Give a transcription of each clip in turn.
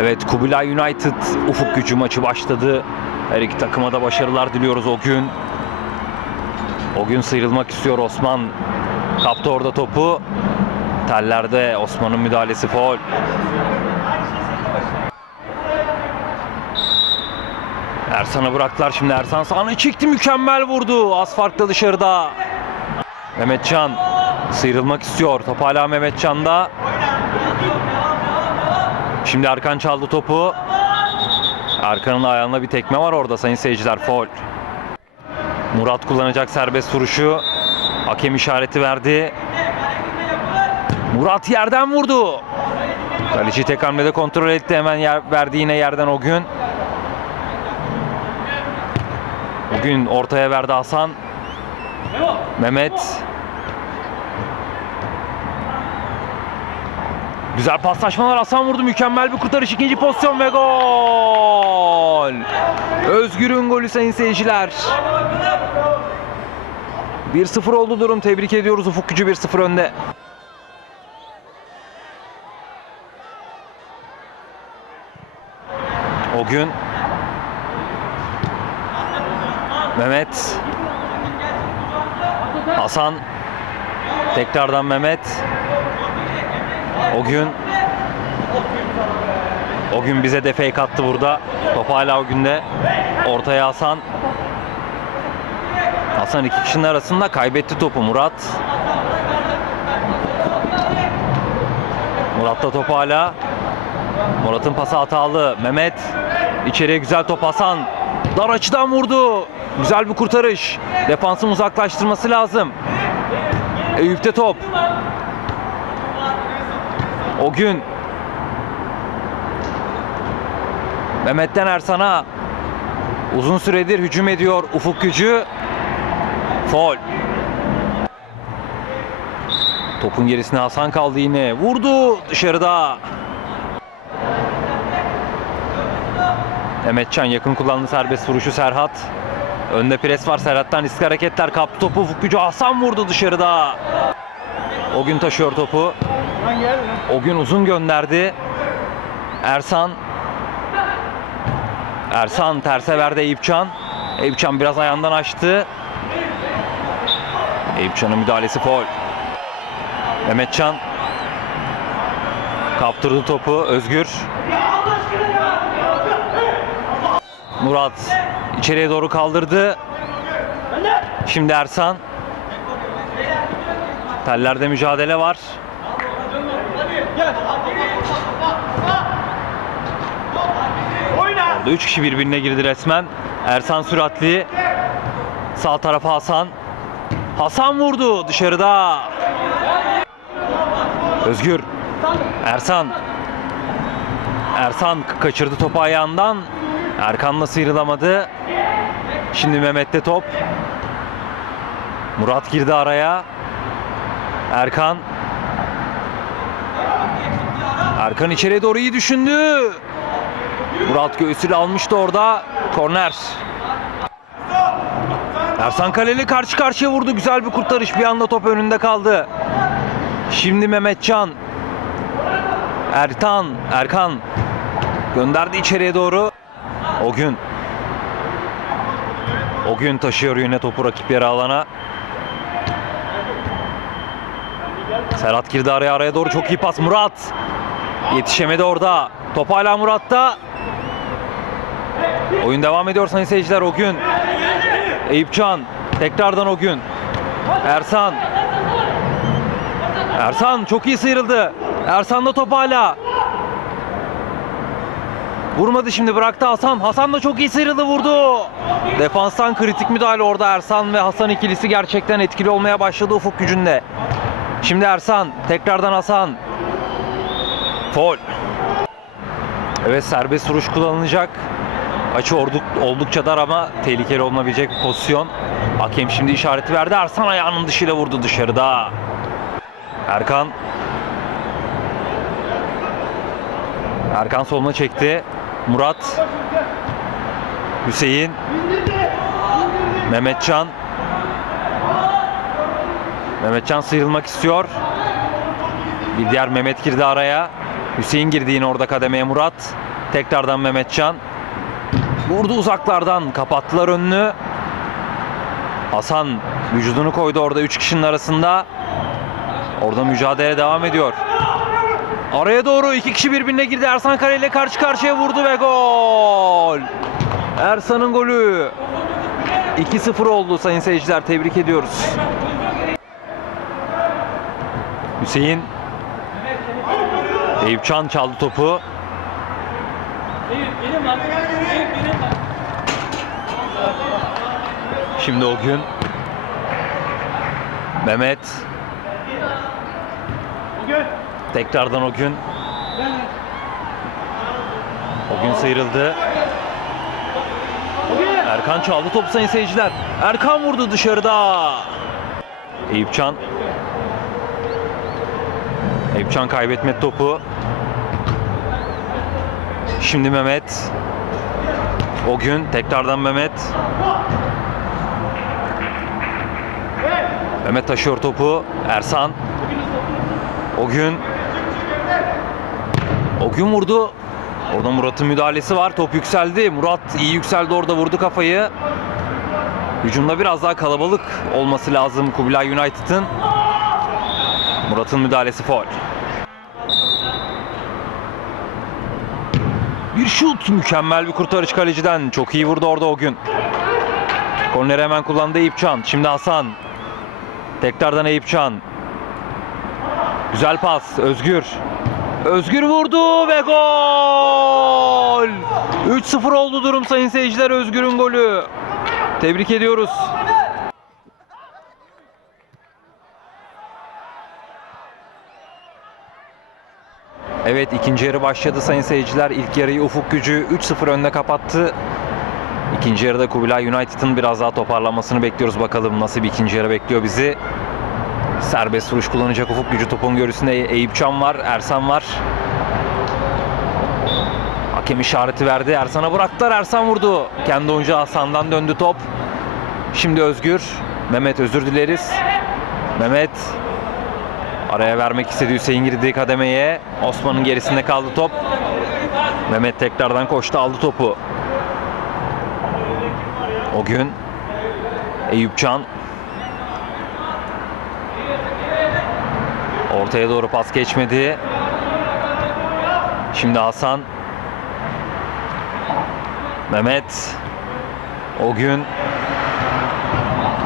Evet Kubilay United ufuk gücü maçı başladı. Her iki takıma da başarılar diliyoruz o gün. O gün sıyrılmak istiyor Osman. Kaptı orada topu. Tellerde Osman'ın müdahalesi foul. Ersan'a bıraktılar şimdi Ersan sahne çekti mükemmel vurdu. Az farklı dışarıda. Mehmetcan sıyrılmak istiyor. Top hala Mehmetcan'da. Şimdi Erkan çaldı topu. Erkan'ın ayağında bir tekme var orada sayın seyirciler. Foul. Murat kullanacak serbest vuruşu. Hakem işareti verdi. Murat yerden vurdu. Kaleci tek hamlede kontrol etti. Hemen yer, verdi yine yerden o gün. Bugün ortaya verdi Hasan. Mehmet. Güzel paslaşmalar Hasan vurdu. Mükemmel bir kurtarış. ikinci pozisyon ve gol. Özgür'ün golü sayın seyirciler. 1-0 oldu durum. Tebrik ediyoruz. Ufuk gücü 1-0 önde. O gün Mehmet Hasan tekrardan Mehmet o gün o gün bize de fake attı burada. Top hala o günde. Ortaya Hasan. Hasan iki kişinin arasında kaybetti topu Murat. Murat'ta top hala. Murat'ın pası hatalı. Mehmet içeriye güzel top Hasan. Dar açıdan vurdu. Güzel bir kurtarış. Defansın uzaklaştırması lazım. Eyüp'te top. O gün Mehmet'ten Ersan'a uzun süredir hücum ediyor ufuk gücü. Foul. Topun gerisine Hasan kaldı yine. Vurdu dışarıda. Mehmetcan yakın kullandı serbest vuruşu Serhat. Önde pres var Serhat'tan riskli hareketler kaptı topu ufuk gücü Hasan vurdu dışarıda. O gün taşıyor topu. O gün uzun gönderdi. Ersan Ersan terse verdi Eyüpcan. Eyüpcan biraz ayağından açtı. Eyüpcan'ın müdahalesi foul. Mehmetcan kaptırdı topu. Özgür. Murat içeriye doğru kaldırdı. Şimdi Ersan. Tellerde mücadele var. Orada 3 kişi birbirine girdi resmen. Ersan süratli. Sağ tarafa Hasan. Hasan vurdu dışarıda. Özgür. Ersan. Ersan kaçırdı topu ayağından. Erkan'la sıyrılamadı. Şimdi Mehmet'te top. Murat girdi araya. Erkan. Erkan içeriye doğru iyi düşündü. Murat göğsüyle almıştı orada. Korner. Ersan Kaleli karşı karşıya vurdu. Güzel bir kurtarış. Bir anda top önünde kaldı. Şimdi Mehmetcan. Ertan. Erkan. Gönderdi içeriye doğru. O gün. O gün taşıyor yine topu rakip yarı alana. Serhat girdi araya araya doğru çok iyi pas. Murat. Yetişemedi orada. Top hala Murat'ta. Oyun devam ediyor sayın seyirciler o gün. Eyüpcan tekrardan o gün. Ersan. Ersan çok iyi sıyrıldı. Ersan'da top hala. Vurmadı şimdi bıraktı Hasan. Hasan da çok iyi sıyrıldı vurdu. Defanstan kritik müdahale orada Ersan ve Hasan ikilisi gerçekten etkili olmaya başladı ufuk gücünde. Şimdi Ersan tekrardan Hasan. Foul. Evet serbest vuruş kullanılacak. Açı olduk, oldukça dar ama tehlikeli olunabilecek bir pozisyon. Hakem şimdi işareti verdi. Ersan ayağının dışıyla vurdu dışarıda. Erkan. Erkan soluna çekti. Murat. Hüseyin. Mehmetcan. Mehmetcan sıyrılmak istiyor. Bir diğer Mehmet girdi araya. Hüseyin girdi yine orada kademeye Murat. Tekrardan Mehmetcan. Vurdu uzaklardan. Kapattılar önünü. Hasan vücudunu koydu orada 3 kişinin arasında. Orada mücadele devam ediyor. Araya doğru iki kişi birbirine girdi. Ersan Kara ile karşı karşıya vurdu ve gol. Ersan'ın golü. 2-0 oldu sayın seyirciler. Tebrik ediyoruz. Hüseyin Eyüp Çan çaldı topu. Şimdi o gün Mehmet Tekrardan o gün O gün sıyrıldı. Erkan çaldı topu sayın seyirciler. Erkan vurdu dışarıda. Eyüpcan Eyüpcan kaybetmedi topu. Şimdi Mehmet. O gün tekrardan Mehmet. Mehmet taşıyor topu. Ersan. O gün O gün vurdu. Orada Murat'ın müdahalesi var. Top yükseldi. Murat iyi yükseldi orada vurdu kafayı. Hücumda biraz daha kalabalık olması lazım Kubilay United'ın. Murat'ın müdahalesi faul. Bir şut mükemmel bir kurtarış kaleciden. Çok iyi vurdu orada o gün. Korneri hemen kullandı Eyüpcan. Şimdi Hasan. Tekrardan Eyüpcan. Güzel pas. Özgür. Özgür vurdu ve gol. 3-0 oldu durum sayın seyirciler. Özgür'ün golü. Tebrik ediyoruz. Evet ikinci yarı başladı sayın seyirciler. İlk yarıyı Ufuk Gücü 3-0 önde kapattı. İkinci yarıda Kubilay United'ın biraz daha toparlanmasını bekliyoruz. Bakalım nasıl bir ikinci yarı bekliyor bizi. Serbest vuruş kullanacak Ufuk Gücü topun görüsünde Eyüp Can var, Ersan var. Hakem işareti verdi. Ersan'a bıraktılar. Ersan vurdu. Kendi oyuncu Hasan'dan döndü top. Şimdi Özgür. Mehmet özür dileriz. Mehmet araya vermek istedi Hüseyin girdiği kademeye. Osman'ın gerisinde kaldı top. Mehmet tekrardan koştu aldı topu. O gün Eyüpcan ortaya doğru pas geçmedi. Şimdi Hasan Mehmet o gün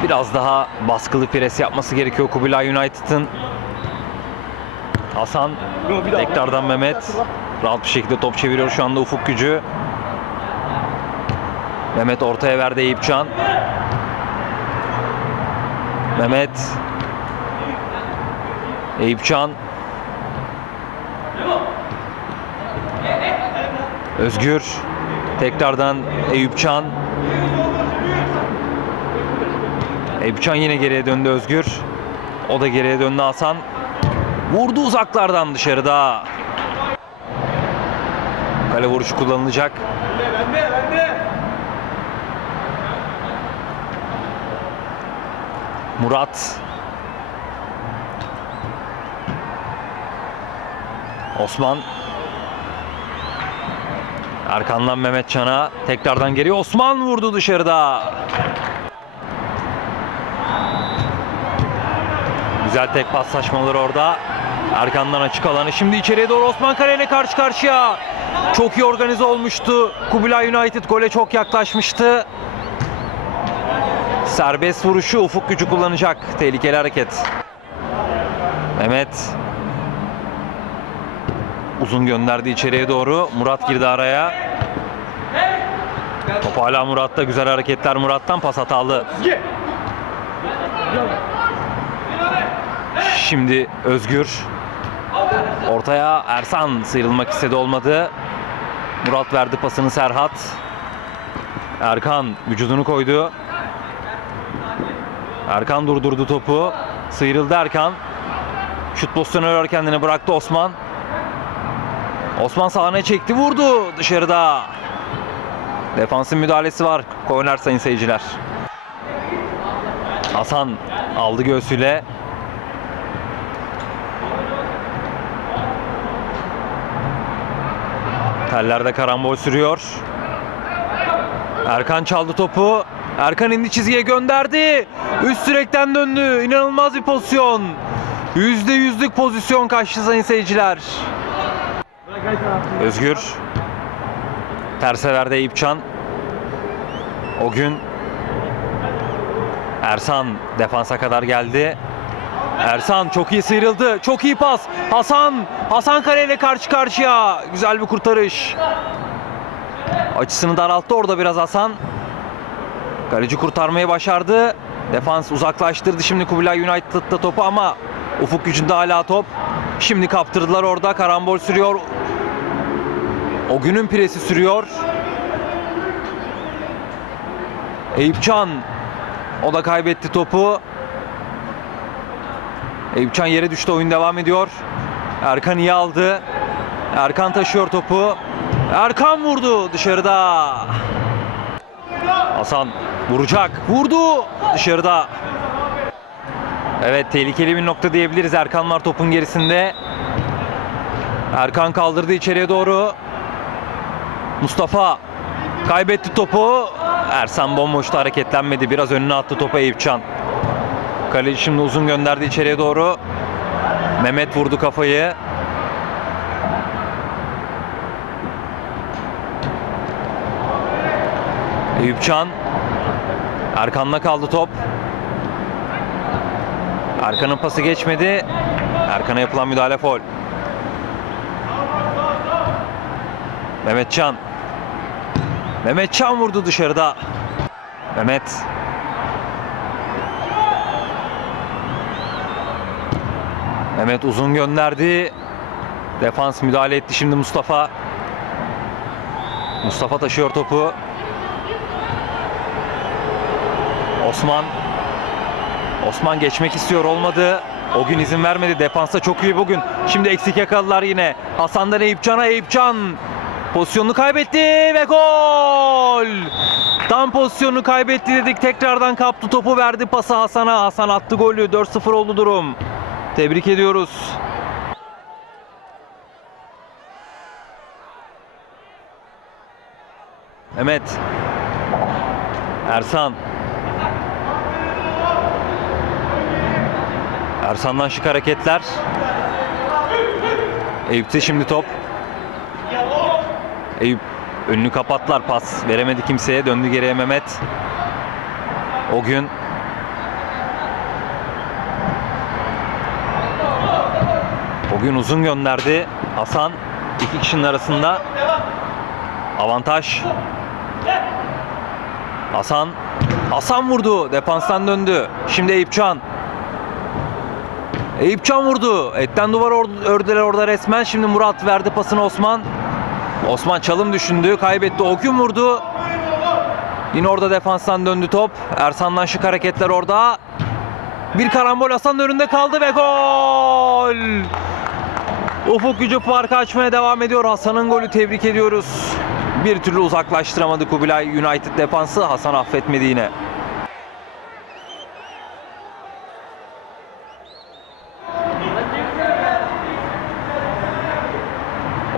biraz daha baskılı pres yapması gerekiyor Kubilay United'ın. Hasan tekrardan Mehmet. Rahat bir şekilde top çeviriyor şu anda ufuk gücü. Mehmet ortaya verdi Eyüpcan. Mehmet. Eyüpcan. Özgür. Tekrardan Eyüpcan. Eyüpcan yine geriye döndü Özgür. O da geriye döndü Hasan vurdu uzaklardan dışarıda kale vuruşu kullanılacak Murat Osman Arkandan Mehmet Çan'a tekrardan geliyor. Osman vurdu dışarıda. Güzel tek paslaşmalar orada. Arkandan açık alanı. Şimdi içeriye doğru Osman Kale ile karşı karşıya. Çok iyi organize olmuştu. Kubilay United gole çok yaklaşmıştı. Serbest vuruşu ufuk gücü kullanacak. Tehlikeli hareket. Mehmet uzun gönderdi içeriye doğru. Murat girdi araya. Top hala Murat'ta. Güzel hareketler Murat'tan. Pas hatalı. Şimdi Özgür. Ortaya Ersan sıyrılmak istedi olmadı. Murat verdi pasını Serhat. Erkan vücudunu koydu. Erkan durdurdu topu. Sıyrıldı Erkan. Şut pozisyonu arıyor kendini bıraktı Osman. Osman sahne çekti vurdu dışarıda. Defansın müdahalesi var. Korner sayın seyirciler. Hasan aldı göğsüyle. Tellerde karambol sürüyor. Erkan çaldı topu. Erkan indi çizgiye gönderdi. Üst direkten döndü. İnanılmaz bir pozisyon. Yüzde yüzlük pozisyon kaçtı sayın seyirciler. Özgür. Terse verdi Eyüp Can. O gün Ersan defansa kadar geldi. Ersan çok iyi sıyrıldı. Çok iyi pas. Hasan. Hasan kaleyle karşı karşıya. Güzel bir kurtarış. Açısını daralttı orada biraz Hasan. Kaleci kurtarmayı başardı. Defans uzaklaştırdı şimdi Kubilay United'da topu ama ufuk gücünde hala top. Şimdi kaptırdılar orada. Karambol sürüyor. O günün piresi sürüyor. Eyüpcan o da kaybetti topu. Eyüpcan yere düştü. Oyun devam ediyor. Erkan iyi aldı. Erkan taşıyor topu. Erkan vurdu dışarıda. Hasan vuracak. Vurdu dışarıda. Evet tehlikeli bir nokta diyebiliriz. Erkan var topun gerisinde. Erkan kaldırdı içeriye doğru. Mustafa kaybetti topu. Ersan bomboşta hareketlenmedi. Biraz önüne attı topu Eyüpcan. Kaleci şimdi uzun gönderdi içeriye doğru. Mehmet vurdu kafayı. Eyüpcan. Erkan'la kaldı top. Erkan'ın pası geçmedi. Erkan'a yapılan müdahale foul. Mehmetcan. Mehmetcan vurdu dışarıda. Mehmet. Mehmet uzun gönderdi. Defans müdahale etti şimdi Mustafa. Mustafa taşıyor topu. Osman. Osman geçmek istiyor olmadı. O gün izin vermedi. Defansta çok iyi bugün. Şimdi eksik yakaladılar yine. Hasan'dan Eyüpcan'a Eyüpcan. Pozisyonunu kaybetti ve gol. Tam pozisyonunu kaybetti dedik. Tekrardan kaptı topu verdi pası Hasan'a. Hasan attı golü. 4-0 oldu durum. Tebrik ediyoruz. Mehmet. Ersan. Ersan'dan şık hareketler. Eyüp'te şimdi top. Eyüp önünü kapattılar pas. Veremedi kimseye. Döndü geriye Mehmet. O gün O gün uzun gönderdi. Hasan iki kişinin arasında. Avantaj. Hasan. Hasan vurdu. Defanstan döndü. Şimdi Eyüpcan. Eyüpcan vurdu. Etten duvar ördüler orada resmen. Şimdi Murat verdi pasını Osman. Osman çalım düşündü. Kaybetti. O gün vurdu. Yine orada defanstan döndü top. Ersan'dan şık hareketler orada. Bir karambol Hasan'ın önünde kaldı ve gol. Ufuk gücü farkı açmaya devam ediyor. Hasan'ın golü tebrik ediyoruz. Bir türlü uzaklaştıramadı Kubilay United defansı. Hasan affetmedi yine.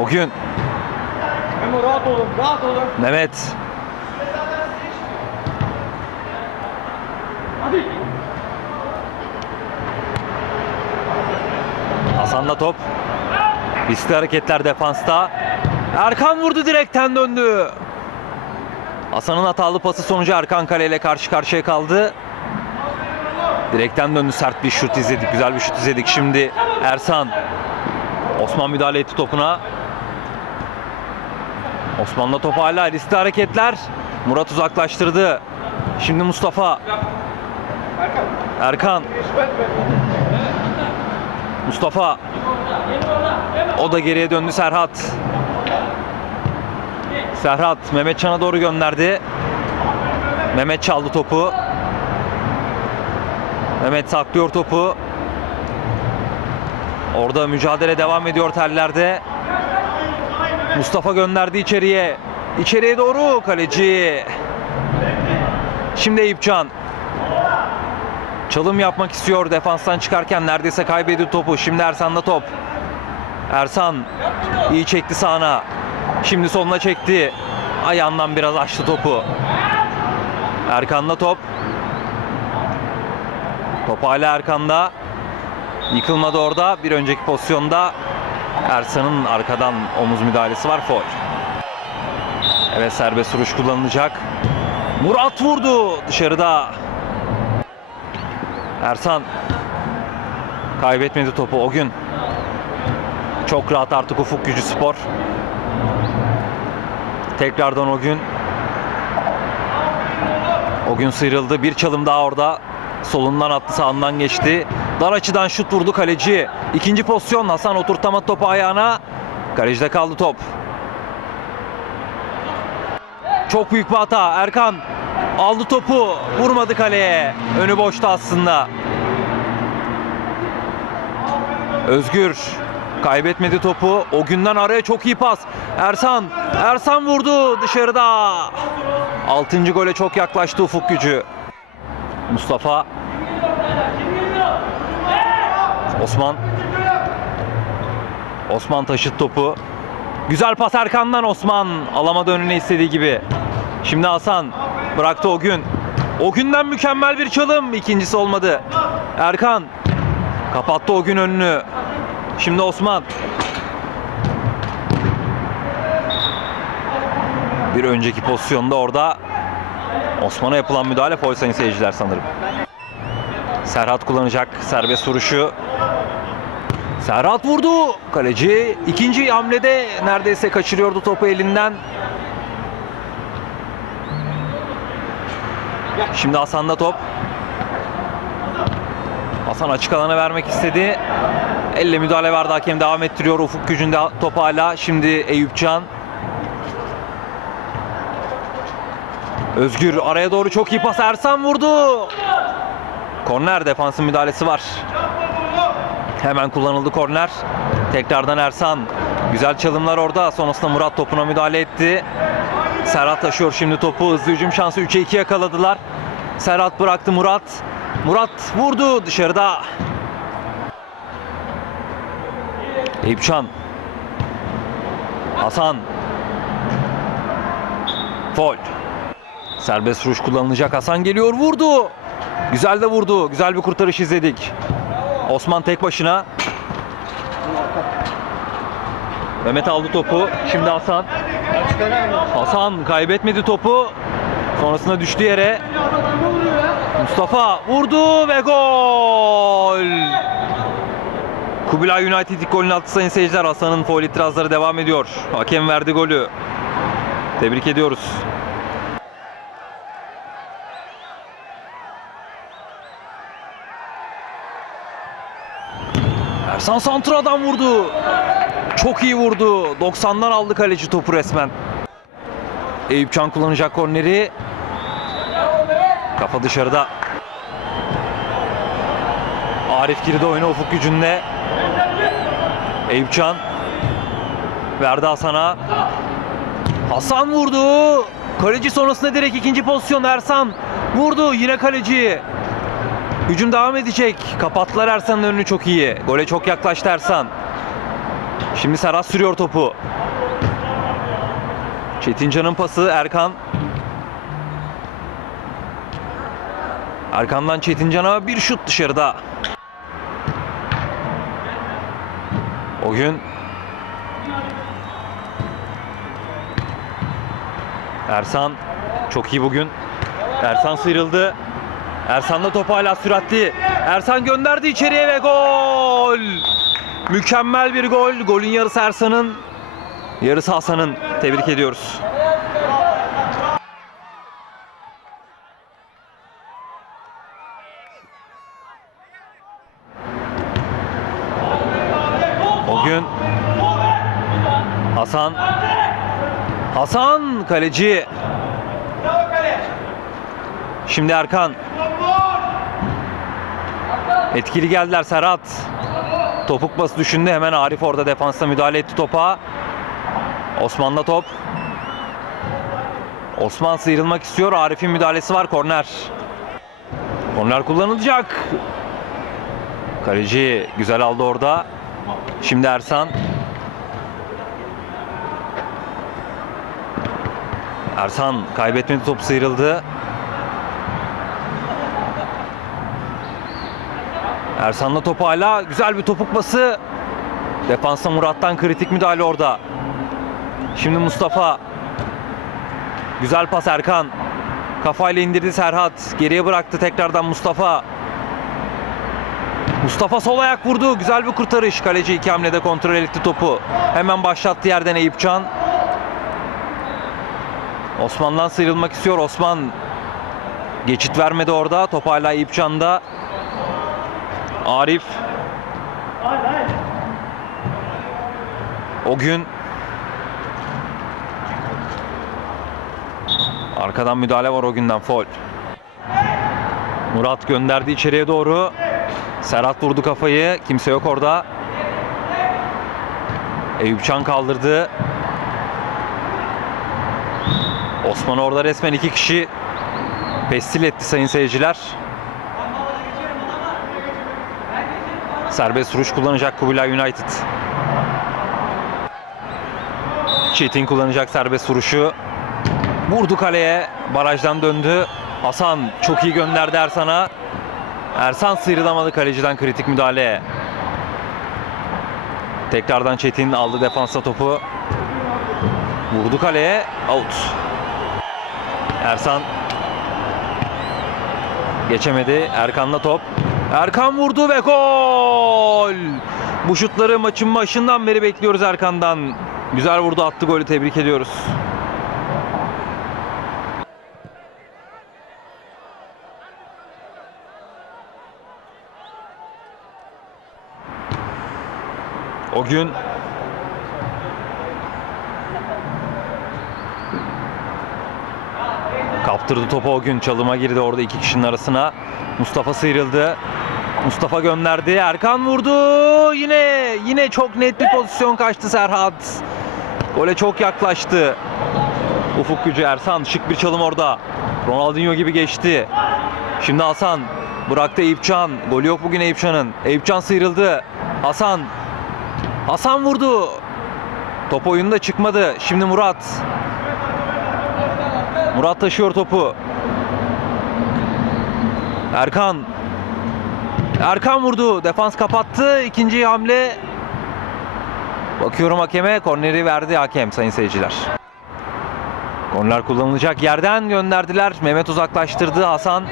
O gün Memo rahat olun, rahat olun. Mehmet Hadi. Hasan'la top. Riskli hareketler defansta. Erkan vurdu direkten döndü. Hasan'ın hatalı pası sonucu Erkan kaleyle karşı karşıya kaldı. Direkten döndü sert bir şut izledik. Güzel bir şut izledik. Şimdi Ersan. Osman müdahale etti topuna. Osman'la top hala riskli hareketler. Murat uzaklaştırdı. Şimdi Mustafa. Erkan. Mustafa. O da geriye döndü Serhat. Serhat Mehmetcan'a doğru gönderdi. Mehmet çaldı topu. Mehmet saklıyor topu. Orada mücadele devam ediyor tellerde. Mustafa gönderdi içeriye. İçeriye doğru kaleci. Şimdi Eyüpcan. Çalım yapmak istiyor defanstan çıkarken neredeyse kaybediyor topu. Şimdi Ersan'da top. Ersan iyi çekti sağına. Şimdi soluna çekti. Ayağından biraz açtı topu. Erkan'da top. Top hala Erkan'da. Yıkılmadı orada. Bir önceki pozisyonda Ersan'ın arkadan omuz müdahalesi var. Foul. Evet serbest vuruş kullanılacak. Murat vurdu dışarıda. Ersan kaybetmedi topu o gün. Çok rahat artık ufuk gücü spor. Tekrardan o gün. O gün sıyrıldı. Bir çalım daha orada. Solundan attı sağından geçti. Dar açıdan şut vurdu kaleci. İkinci pozisyon Hasan oturtamadı topu ayağına. Kalecide kaldı top. Çok büyük bir hata. Erkan aldı topu. Vurmadı kaleye. Önü boştu aslında. Özgür kaybetmedi topu. O günden araya çok iyi pas. Ersan. Ersan vurdu dışarıda. Altıncı gole çok yaklaştı ufuk gücü. Mustafa. Osman. Osman taşıt topu. Güzel pas Erkan'dan Osman. Alamadı önüne istediği gibi. Şimdi Hasan bıraktı o gün. O günden mükemmel bir çalım. İkincisi olmadı. Erkan kapattı o gün önünü. Şimdi Osman. Bir önceki pozisyonda orada Osman'a yapılan müdahale foul sayın seyirciler sanırım. Serhat kullanacak serbest vuruşu. Serhat vurdu. Kaleci ikinci hamlede neredeyse kaçırıyordu topu elinden. Şimdi Hasan'da top. Hasan açık alana vermek istedi. Elle müdahale vardı hakem devam ettiriyor. Ufuk gücünde top hala. Şimdi Eyüpcan. Özgür araya doğru çok iyi pas. Ersan vurdu. Korner defansın müdahalesi var. Hemen kullanıldı korner. Tekrardan Ersan. Güzel çalımlar orada. Sonrasında Murat topuna müdahale etti. Serhat taşıyor şimdi topu. Hızlı hücum şansı 3'e 2 yakaladılar. Serhat bıraktı Murat. Murat vurdu dışarıda. Eyüpcan. Hasan. Fol. Serbest vuruş kullanılacak. Hasan geliyor vurdu. Güzel de vurdu. Güzel bir kurtarış izledik. Osman tek başına. Mehmet aldı topu. Şimdi Hasan. Hasan kaybetmedi topu. Sonrasında düştü yere. Mustafa vurdu ve gol. Kubilay United ilk golünü attı sayın seyirciler. Hasan'ın foul itirazları devam ediyor. Hakem verdi golü. Tebrik ediyoruz. Ersan Santra'dan vurdu. Çok iyi vurdu. 90'dan aldı kaleci topu resmen. Eyüp Can kullanacak korneri. Kafa dışarıda. Arif girdi oyuna ufuk gücünde. Eyüp Can. Verdi Hasan'a. Hasan vurdu. Kaleci sonrasında direkt ikinci pozisyon Ersan. Vurdu yine kaleci. Hücum devam edecek. Kapattılar Ersan'ın önünü çok iyi. Gole çok yaklaştı Ersan. Şimdi Serhat sürüyor topu. Çetincan'ın pası Erkan. Erkan'dan Çetincan'a bir şut dışarıda. O gün Ersan çok iyi bugün. Ersan sıyrıldı. Ersan'da top hala süratli. Ersan gönderdi içeriye ve gol. Mükemmel bir gol. Golün yarısı Ersan'ın. Yarısı Hasan'ın. Tebrik ediyoruz. Hasan. Hasan kaleci. Şimdi Erkan. Etkili geldiler Serhat. Topuk bası düşündü. Hemen Arif orada defansta müdahale etti topa. Osman'da top. Osman sıyrılmak istiyor. Arif'in müdahalesi var. Korner. Korner kullanılacak. Kaleci güzel aldı orada. Şimdi Ersan Ersan kaybetmedi top sıyrıldı. Ersan'la topu hala güzel bir topuk pası. Defansa Murat'tan kritik müdahale orada. Şimdi Mustafa. Güzel pas Erkan. Kafayla indirdi Serhat. Geriye bıraktı tekrardan Mustafa. Mustafa sol ayak vurdu. Güzel bir kurtarış. Kaleci iki hamlede kontrol etti topu. Hemen başlattı yerden Eyüpcan. Osman'dan sıyrılmak istiyor. Osman geçit vermedi orada. Top hala Eyüpcan'da. Arif. O gün Arkadan müdahale var o günden foul. Murat gönderdi içeriye doğru. Serhat vurdu kafayı. Kimse yok orada. Eyüpcan kaldırdı. Osman orada resmen iki kişi pestil etti sayın seyirciler. Serbest vuruş kullanacak Kubilay United. Çetin kullanacak serbest vuruşu. Vurdu kaleye. Barajdan döndü. Hasan çok iyi gönderdi Ersan'a. Ersan sıyrılamadı kaleciden kritik müdahale. Tekrardan Çetin aldı defansa topu. Vurdu kaleye. Out. Ersan geçemedi. Erkan'la top. Erkan vurdu ve gol. Bu şutları maçın başından beri bekliyoruz Erkan'dan. Güzel vurdu attı golü tebrik ediyoruz. O gün kaptırdı topu o gün çalıma girdi orada iki kişinin arasına. Mustafa sıyrıldı. Mustafa gönderdi. Erkan vurdu. Yine yine çok net bir pozisyon kaçtı Serhat. Gole çok yaklaştı. Ufuk gücü Ersan şık bir çalım orada. Ronaldinho gibi geçti. Şimdi Hasan bıraktı Eyüpcan. Golü yok bugün Eyüpcan'ın. Eyüpcan sıyrıldı. Hasan Hasan vurdu. Top oyunda çıkmadı. Şimdi Murat. Murat taşıyor topu. Erkan. Erkan vurdu. Defans kapattı. İkinci hamle. Bakıyorum hakeme. Korneri verdi hakem sayın seyirciler. Korner kullanılacak yerden gönderdiler. Mehmet uzaklaştırdı. Hasan.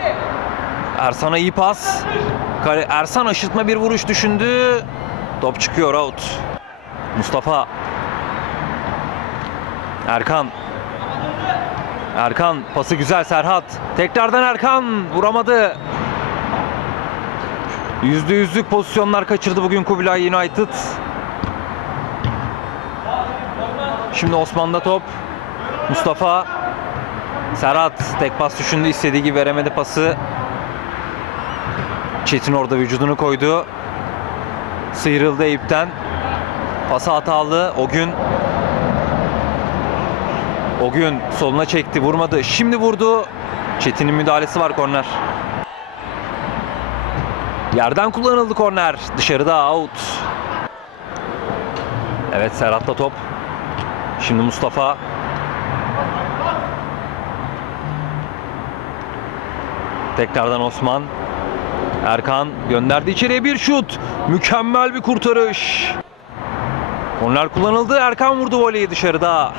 Ersan'a iyi pas. Ersan aşırtma bir vuruş düşündü. Top çıkıyor out. Mustafa. Erkan. Erkan pası güzel Serhat. Tekrardan Erkan vuramadı. Yüzde yüzlük pozisyonlar kaçırdı bugün Kubilay United. Şimdi Osman'da top. Mustafa. Serhat tek pas düşündü istediği gibi veremedi pası. Çetin orada vücudunu koydu. Sıyrıldı Eyüp'ten. Pası hatalı. O gün o gün soluna çekti, vurmadı. Şimdi vurdu. Çetin'in müdahalesi var korner. Yerden kullanıldı korner. Dışarıda out. Evet Serhat'ta top. Şimdi Mustafa. Tekrardan Osman. Erkan gönderdi içeriye bir şut. Mükemmel bir kurtarış. Korner kullanıldı. Erkan vurdu voleyi dışarıda.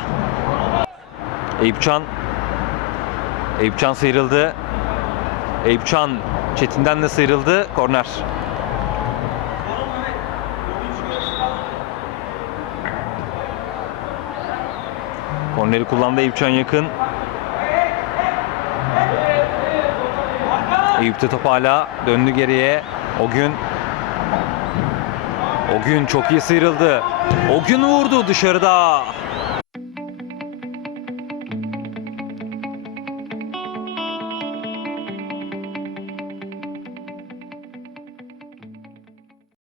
Eyüpcan. Eyüpcan sıyrıldı. Eyüpcan Çetin'den de sıyrıldı. Korner. Korneri kullandı Eyüpcan yakın. Eyüp'te top hala döndü geriye. O gün o gün çok iyi sıyrıldı. O gün vurdu dışarıda.